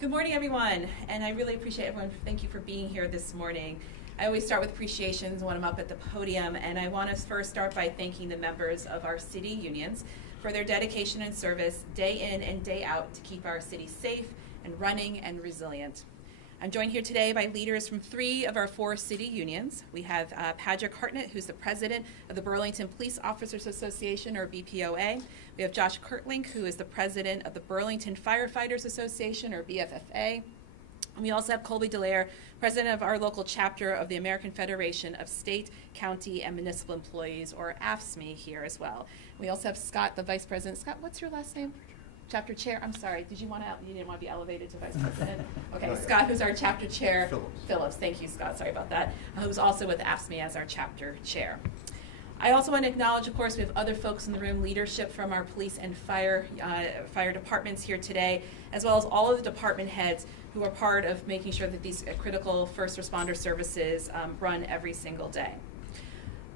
Good morning, everyone, and I really appreciate everyone. Thank you for being here this morning. I always start with appreciations when I'm up at the podium, and I want to first start by thanking the members of our city unions for their dedication and service day in and day out to keep our city safe and running and resilient. I'm joined here today by leaders from 3 of our 4 city unions. We have Patrick Hartnett, who's the president of the Burlington Police Officers Association, or BPOA. We have Josh Kurtlink, who is the president of the Burlington Firefighters Association, or BFFA. And we also have Colby Dallaire, president of our local chapter of the American Federation of State, County, and Municipal Employees, or AFSCME, here as well. We also have Scott, the vice president. Scott, what's your last name? Chapter chair. I'm sorry. You didn't want to be elevated to vice president? Okay, Scott, who's our chapter chair. Phillips. Thank you, Scott. Sorry about that. Who's also with AFSCME as our chapter chair. I also want to acknowledge, of course, we have other folks in the room, leadership from our police and fire departments here today, as well as all of the department heads who are part of making sure that these critical first responder services run every single day.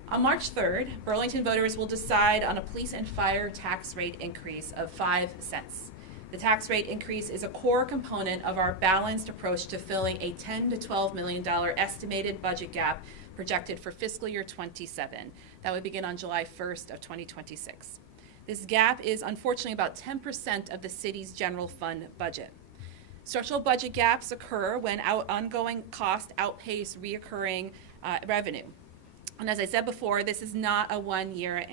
On March 3rd, Burlington voters will decide on a police and fire tax rate increase of 5 cents. The tax rate increase is a core component of our balanced approach to filling a $10 to $12 million estimated budget gap projected for fiscal year 27. That would begin on July 1st of 2026. This gap is unfortunately about 10% of the city's general fund budget. Structural budget gaps occur when ongoing costs outpace reoccurring revenue. And as I said before, this is not a one-year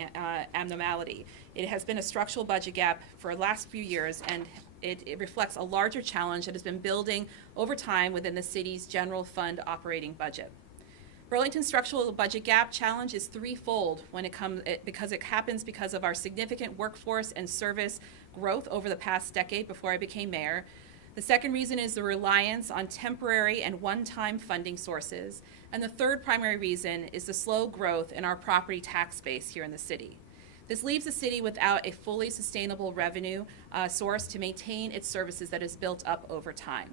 abnormality. It has been a structural budget gap for the last few years, and it reflects a larger challenge that has been building over time within the city's general fund operating budget. Burlington's structural budget gap challenge is threefold because it happens because of our significant workforce and service growth over the past decade before I became mayor. The second reason is the reliance on temporary and one-time funding sources. And the third primary reason is the slow growth in our property tax base here in the city. This leaves the city without a fully sustainable revenue source to maintain its services that is built up over time.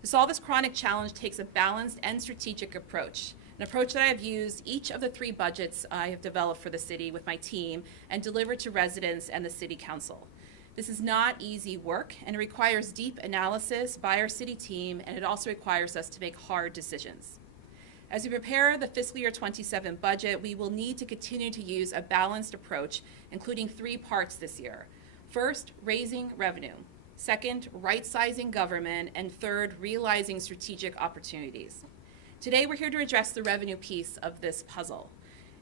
To solve this chronic challenge takes a balanced and strategic approach, an approach that I have used each of the 3 budgets I have developed for the city with my team and delivered to residents and the city council. This is not easy work, and it requires deep analysis by our city team, and it also requires us to make hard decisions. As we prepare the fiscal year 27 budget, we will need to continue to use a balanced approach, including 3 parts this year. First, raising revenue. Second, right-sizing government. And third, realizing strategic opportunities. Today, we're here to address the revenue piece of this puzzle.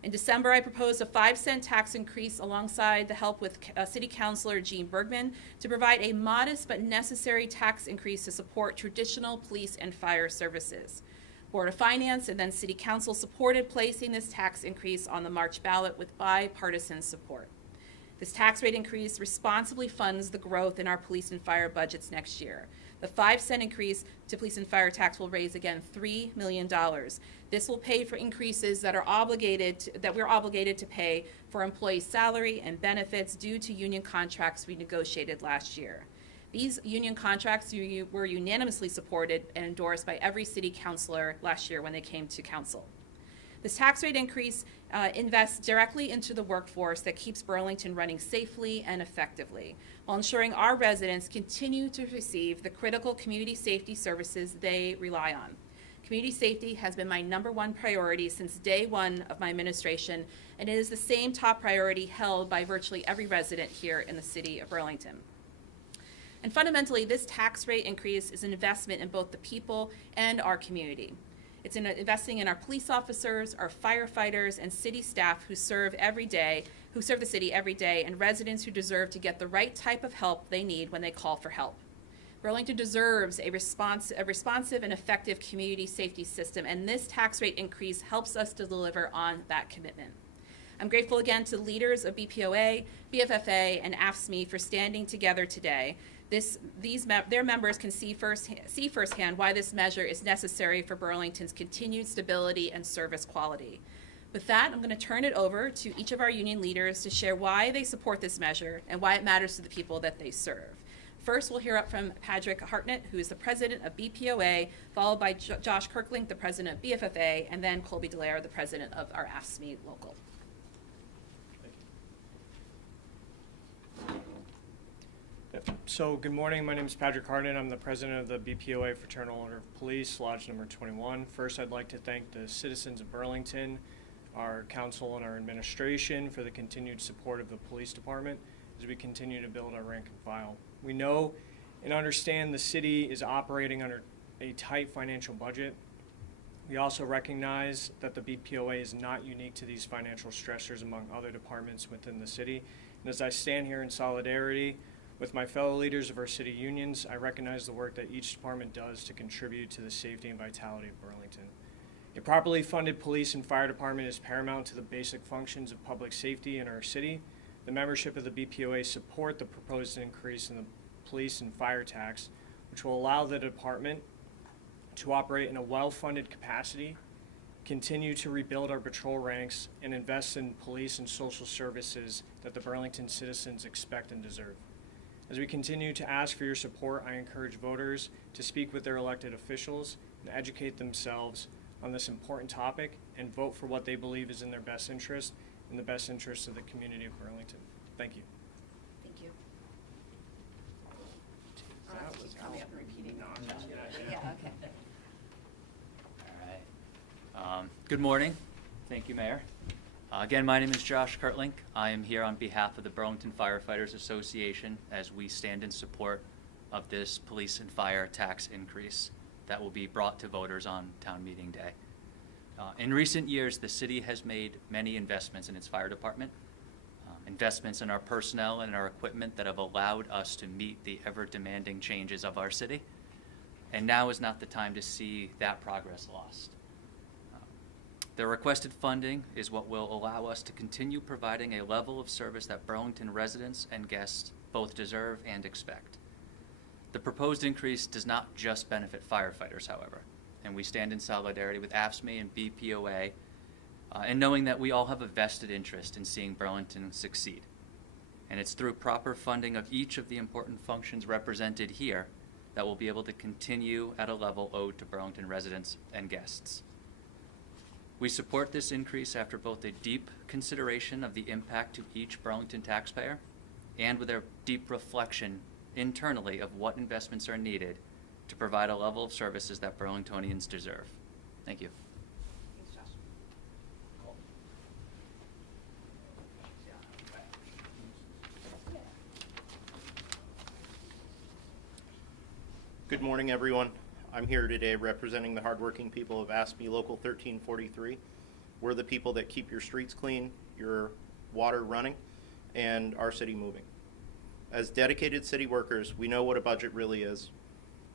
In December, I proposed a 5-cent tax increase alongside the help with City Councilor Gene Bergman to provide a modest but necessary tax increase to support traditional police and fire services. Board of Finance and then City Council supported placing this tax increase on the March ballot with bipartisan support. This tax rate increase responsibly funds the growth in our police and fire budgets next year. The 5-cent increase to police and fire tax will raise again $3 million. This will pay for increases that we're obligated to pay for employee salary and benefits due to union contracts we negotiated last year. These union contracts were unanimously supported and endorsed by every city councilor last year when they came to council. This tax rate increase invests directly into the workforce that keeps Burlington running safely and effectively, while ensuring our residents continue to receive the critical community safety services they rely on. Community safety has been my #1 priority since day one of my administration, and it is the same top priority held by virtually every resident here in the city of Burlington. And fundamentally, this tax rate increase is an investment in both the people and our community. It's investing in our police officers, our firefighters, and city staff who serve the city every day, and residents who deserve to get the right type of help they need when they call for help. Burlington deserves a responsive and effective community safety system, and this tax rate increase helps us to deliver on that commitment. I'm grateful again to leaders of BPOA, BFFA, and AFSCME for standing together today. Their members can see firsthand why this measure is necessary for Burlington's continued stability and service quality. With that, I'm going to turn it over to each of our union leaders to share why they support this measure and why it matters to the people that they serve. First, we'll hear up from Patrick Hartnett, who is the president of BPOA, followed by Josh Kurtlink, the president of BFFA, and then Colby Dallaire, the president of our AFSCME local. So good morning, my name is Patrick Harden. I'm the president of the BPOA Fraternal Order of Police, Lodge number 21. First, I'd like to thank the citizens of Burlington, our council and our administration for the continued support of the police department as we continue to build our rank and file. We know and understand the city is operating under a tight financial budget. We also recognize that the BPOA is not unique to these financial stressors among other departments within the city. And as I stand here in solidarity with my fellow leaders of our city unions, I recognize the work that each department does to contribute to the safety and vitality of Burlington. A properly funded police and fire department is paramount to the basic functions of public safety in our city. The membership of the BPOA support the proposed increase in the police and fire tax, which will allow the department to operate in a well-funded capacity, continue to rebuild our patrol ranks, and invest in police and social services that the Burlington citizens expect and deserve. As we continue to ask for your support, I encourage voters to speak with their elected officials and educate themselves on this important topic and vote for what they believe is in their best interest and the best interest of the community of Burlington. Thank you. Thank you. He's probably up and repeating. Yeah, okay. All right. Good morning. Thank you, Mayor. Again, my name is Josh Kurtlink. I am here on behalf of the Burlington Firefighters Association as we stand in support of this police and fire tax increase that will be brought to voters on Town Meeting Day. In recent years, the city has made many investments in its fire department, investments in our personnel and our equipment that have allowed us to meet the ever-demanding changes of our city. And now is not the time to see that progress lost. The requested funding is what will allow us to continue providing a level of service that Burlington residents and guests both deserve and expect. The proposed increase does not just benefit firefighters, however, and we stand in solidarity with AFSCME and BPOA and knowing that we all have a vested interest in seeing Burlington succeed. And it's through proper funding of each of the important functions represented here that we'll be able to continue at a level owed to Burlington residents and guests. We support this increase after both a deep consideration of the impact to each Burlington taxpayer and with a deep reflection internally of what investments are needed to provide a level of services that Burlingtonians deserve. Thank you. Thanks, Josh. Good morning, everyone. I'm here today representing the hardworking people of AFSCME Local 1343. We're the people that keep your streets clean, your water running, and our city moving. As dedicated city workers, we know what a budget really is.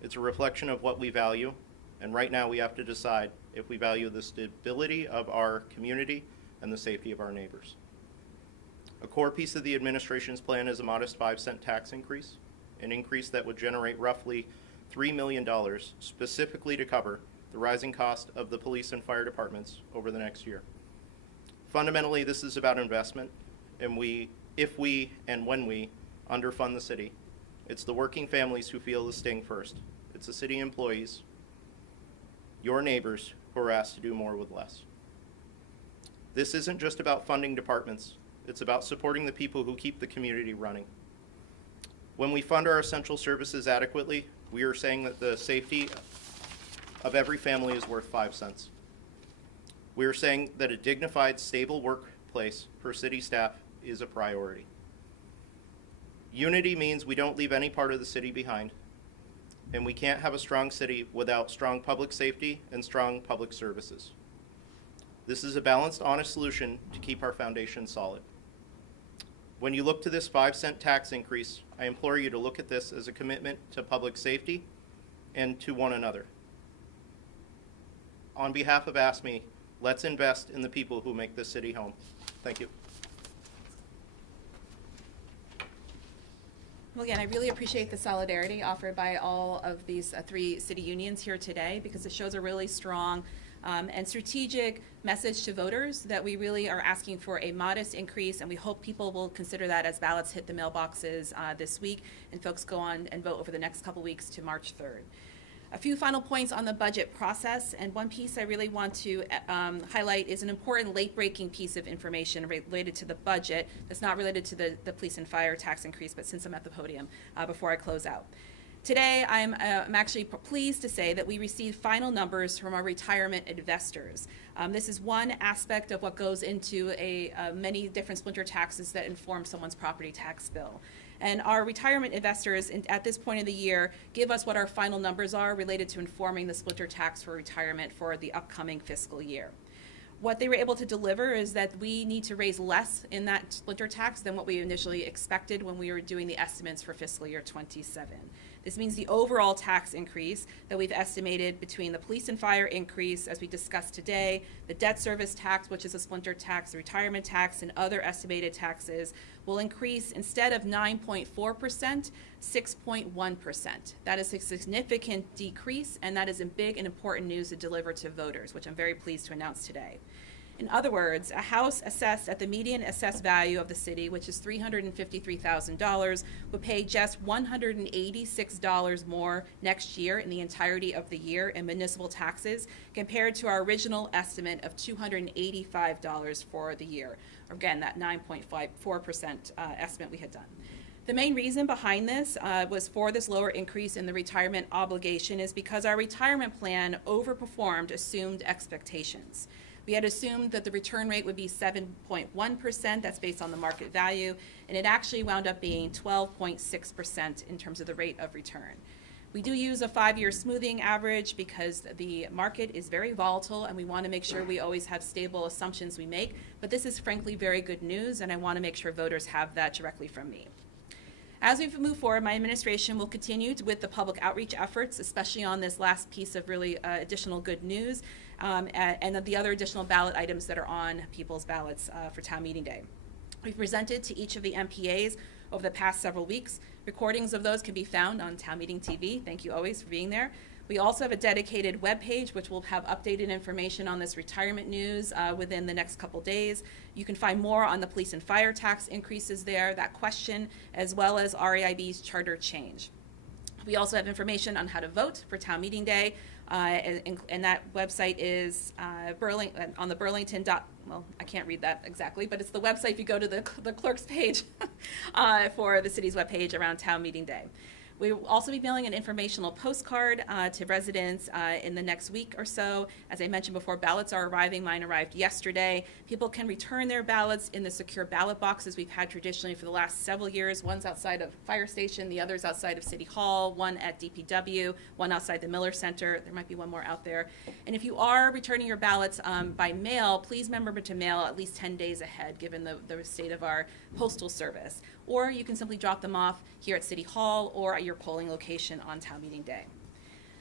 It's a reflection of what we value, and right now we have to decide if we value the stability of our community and the safety of our neighbors. A core piece of the administration's plan is a modest 5-cent tax increase, an increase that would generate roughly $3 million specifically to cover the rising cost of the police and fire departments over the next year. Fundamentally, this is about investment, and if we and when we underfund the city, it's the working families who feel the sting first. It's the city employees, your neighbors, who are asked to do more with less. This isn't just about funding departments. It's about supporting the people who keep the community running. When we fund our essential services adequately, we are saying that the safety of every family is worth 5 cents. We are saying that a dignified, stable workplace for city staff is a priority. Unity means we don't leave any part of the city behind, and we can't have a strong city without strong public safety and strong public services. This is a balanced, honest solution to keep our foundation solid. When you look to this 5-cent tax increase, I implore you to look at this as a commitment to public safety and to one another. On behalf of AFSCME, let's invest in the people who make this city home. Thank you. Well, again, I really appreciate the solidarity offered by all of these 3 city unions here today, because it shows a really strong and strategic message to voters that we really are asking for a modest increase, and we hope people will consider that as ballots hit the mailboxes this week and folks go on and vote over the next couple weeks to March 3rd. A few final points on the budget process, and one piece I really want to highlight is an important late-breaking piece of information related to the budget that's not related to the police and fire tax increase, but since I'm at the podium, before I close out. Today, I'm actually pleased to say that we received final numbers from our retirement investors. This is one aspect of what goes into many different splinter taxes that inform someone's property tax bill. And our retirement investors at this point of the year give us what our final numbers are related to informing the splinter tax for retirement for the upcoming fiscal year. What they were able to deliver is that we need to raise less in that splinter tax than what we initially expected when we were doing the estimates for fiscal year 27. This means the overall tax increase that we've estimated between the police and fire increase, as we discussed today, the debt service tax, which is a splinter tax, the retirement tax, and other estimated taxes will increase, instead of 9.4%, 6.1%. That is a significant decrease, and that is big and important news to deliver to voters, which I'm very pleased to announce today. In other words, a house assessed at the median assessed value of the city, which is $353,000, would pay just $186 more next year in the entirety of the year in municipal taxes, compared to our original estimate of $285 for the year. Again, that 9.54% estimate we had done. The main reason behind this was for this lower increase in the retirement obligation is because our retirement plan overperformed assumed expectations. We had assumed that the return rate would be 7.1%, that's based on the market value, and it actually wound up being 12.6% in terms of the rate of return. We do use a 5-year smoothing average because the market is very volatile and we want to make sure we always have stable assumptions we make, but this is frankly very good news, and I want to make sure voters have that directly from me. As we move forward, my administration will continue with the public outreach efforts, especially on this last piece of really additional good news, and the other additional ballot items that are on people's ballots for town meeting day. We've presented to each of the MPAs over the past several weeks. Recordings of those can be found on Town Meeting TV. Thank you always for being there. We also have a dedicated webpage which will have updated information on this retirement news within the next couple days. You can find more on the police and fire tax increases there, that question, as well as REIB's charter change. We also have information on how to vote for town meeting day, and that website is on the Burlington well, I can't read that exactly, but it's the website if you go to the clerk's page for the city's webpage around town meeting day. We will also be mailing an informational postcard to residents in the next week or so. As I mentioned before, ballots are arriving. Mine arrived yesterday. People can return their ballots in the secure ballot boxes we've had traditionally for the last several years. One's outside of fire station, the other's outside of City Hall, one at DPW, one outside the Miller Center. There might be one more out there. And if you are returning your ballots by mail, please remember to mail at least 10 days ahead, given the state of our postal service. Or you can simply drop them off here at City Hall or at your polling location on town meeting day.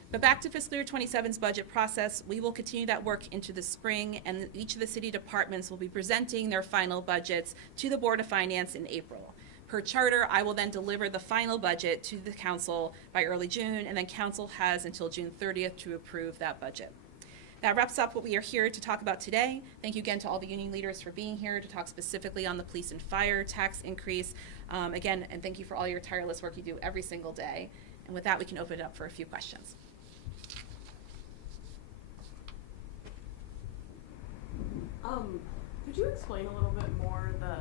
But back to fiscal year 27's budget process, we will continue that work into the spring, and each of the city departments will be presenting their final budgets to the Board of Finance in April. Per charter, I will then deliver the final budget to the council by early June, and then council has until June 30th to approve that budget. That wraps up what we are here to talk about today. Thank you again to all the union leaders for being here to talk specifically on the police and fire tax increase. Again, and thank you for all your tireless work you do every single day. And with that, we can open it up for a few questions. Could you explain a little bit more the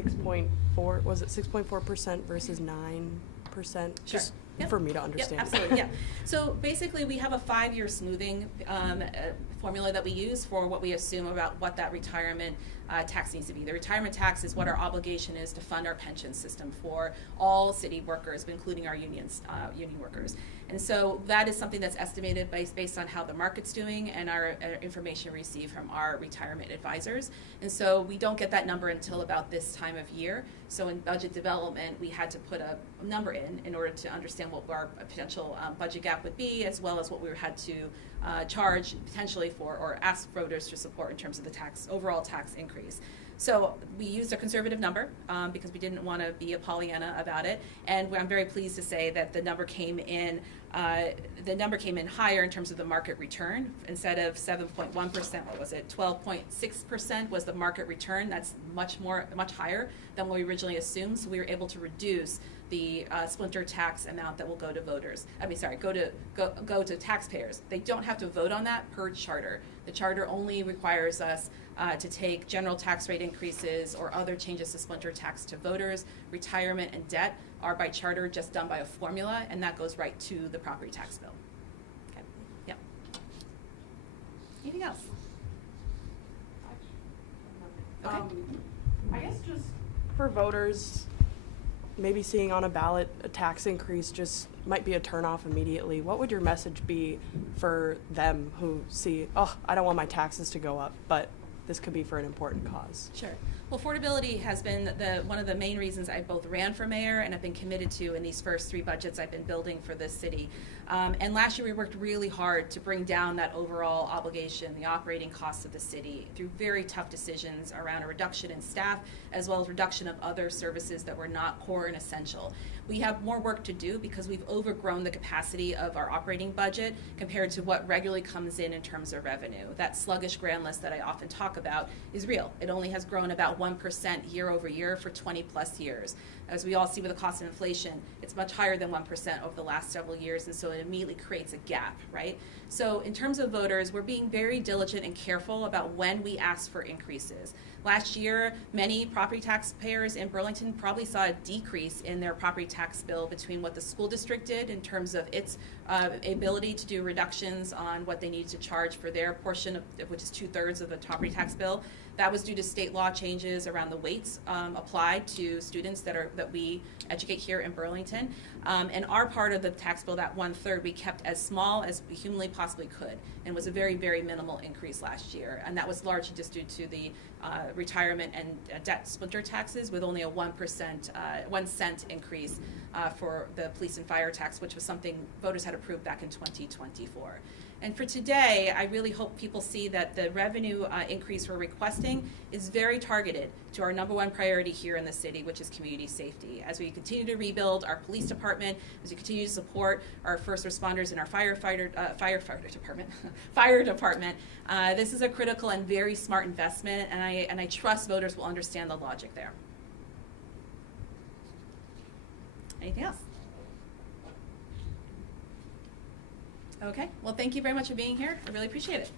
6.4, was it 6.4% versus 9%? Just Yep. for me to understand. Yep, absolutely, yeah. So basically, we have a 5-year smoothing formula that we use for what we assume about what that retirement tax needs to be. The retirement tax is what our obligation is to fund our pension system for all city workers, including our union workers. And so that is something that's estimated based on how the market's doing and our information received from our retirement advisors. And so we don't get that number until about this time of year. So in budget development, we had to put a number in order to understand what our potential budget gap would be, as well as what we had to charge potentially for or ask voters to support in terms of the overall tax increase. So we used a conservative number because we didn't want to be a Pollyanna about it, and I'm very pleased to say that the number came in higher in terms of the market return. Instead of 7.1%, what was it? 12.6% was the market return. That's much higher than what we originally assumed. So we were able to reduce the splinter tax amount that will go to voters. Go to taxpayers. They don't have to vote on that per charter. The charter only requires us to take general tax rate increases or other changes to splinter tax to voters. Retirement and debt are by charter just done by a formula, and that goes right to the property tax bill. Okay. Yep. Anything else? Okay. I guess just for voters, maybe seeing on a ballot a tax increase just might be a turnoff immediately. What would your message be for them who see, oh, I don't want my taxes to go up, but this could be for an important cause? Sure. Well, affordability has been one of the main reasons I both ran for mayor and have been committed to in these first 3 budgets I've been building for this city. And last year we worked really hard to bring down that overall obligation, the operating costs of the city, through very tough decisions around a reduction in staff as well as reduction of other services that were not core and essential. We have more work to do because we've overgrown the capacity of our operating budget compared to what regularly comes in terms of revenue. That sluggish grand list that I often talk about is real. It only has grown about 1% year over year for 20 plus years. As we all see with the cost of inflation, it's much higher than 1% over the last several years, and so it immediately creates a gap, right? So in terms of voters, we're being very diligent and careful about when we ask for increases. Last year, many property taxpayers in Burlington probably saw a decrease in their property tax bill between what the school district did in terms of its ability to do reductions on what they needed to charge for their portion, which is 2/3 of the property tax bill. That was due to state law changes around the weights applied to students that we educate here in Burlington. And our part of the tax bill, that 1/3, we kept as small as we humanly possibly could, and was a very, very minimal increase last year. And that was largely just due to the retirement and debt splinter taxes, with only a 1 cent increase for the police and fire tax, which was something voters had approved back in 2024. And for today, I really hope people see that the revenue increase we're requesting is very targeted to our #1 priority here in the city, which is community safety. As we continue to rebuild our police department, as we continue to support our first responders and our fire department, this is a critical and very smart investment, and I trust voters will understand the logic there. Anything else? Okay, well, thank you very much for being here. I really appreciate it.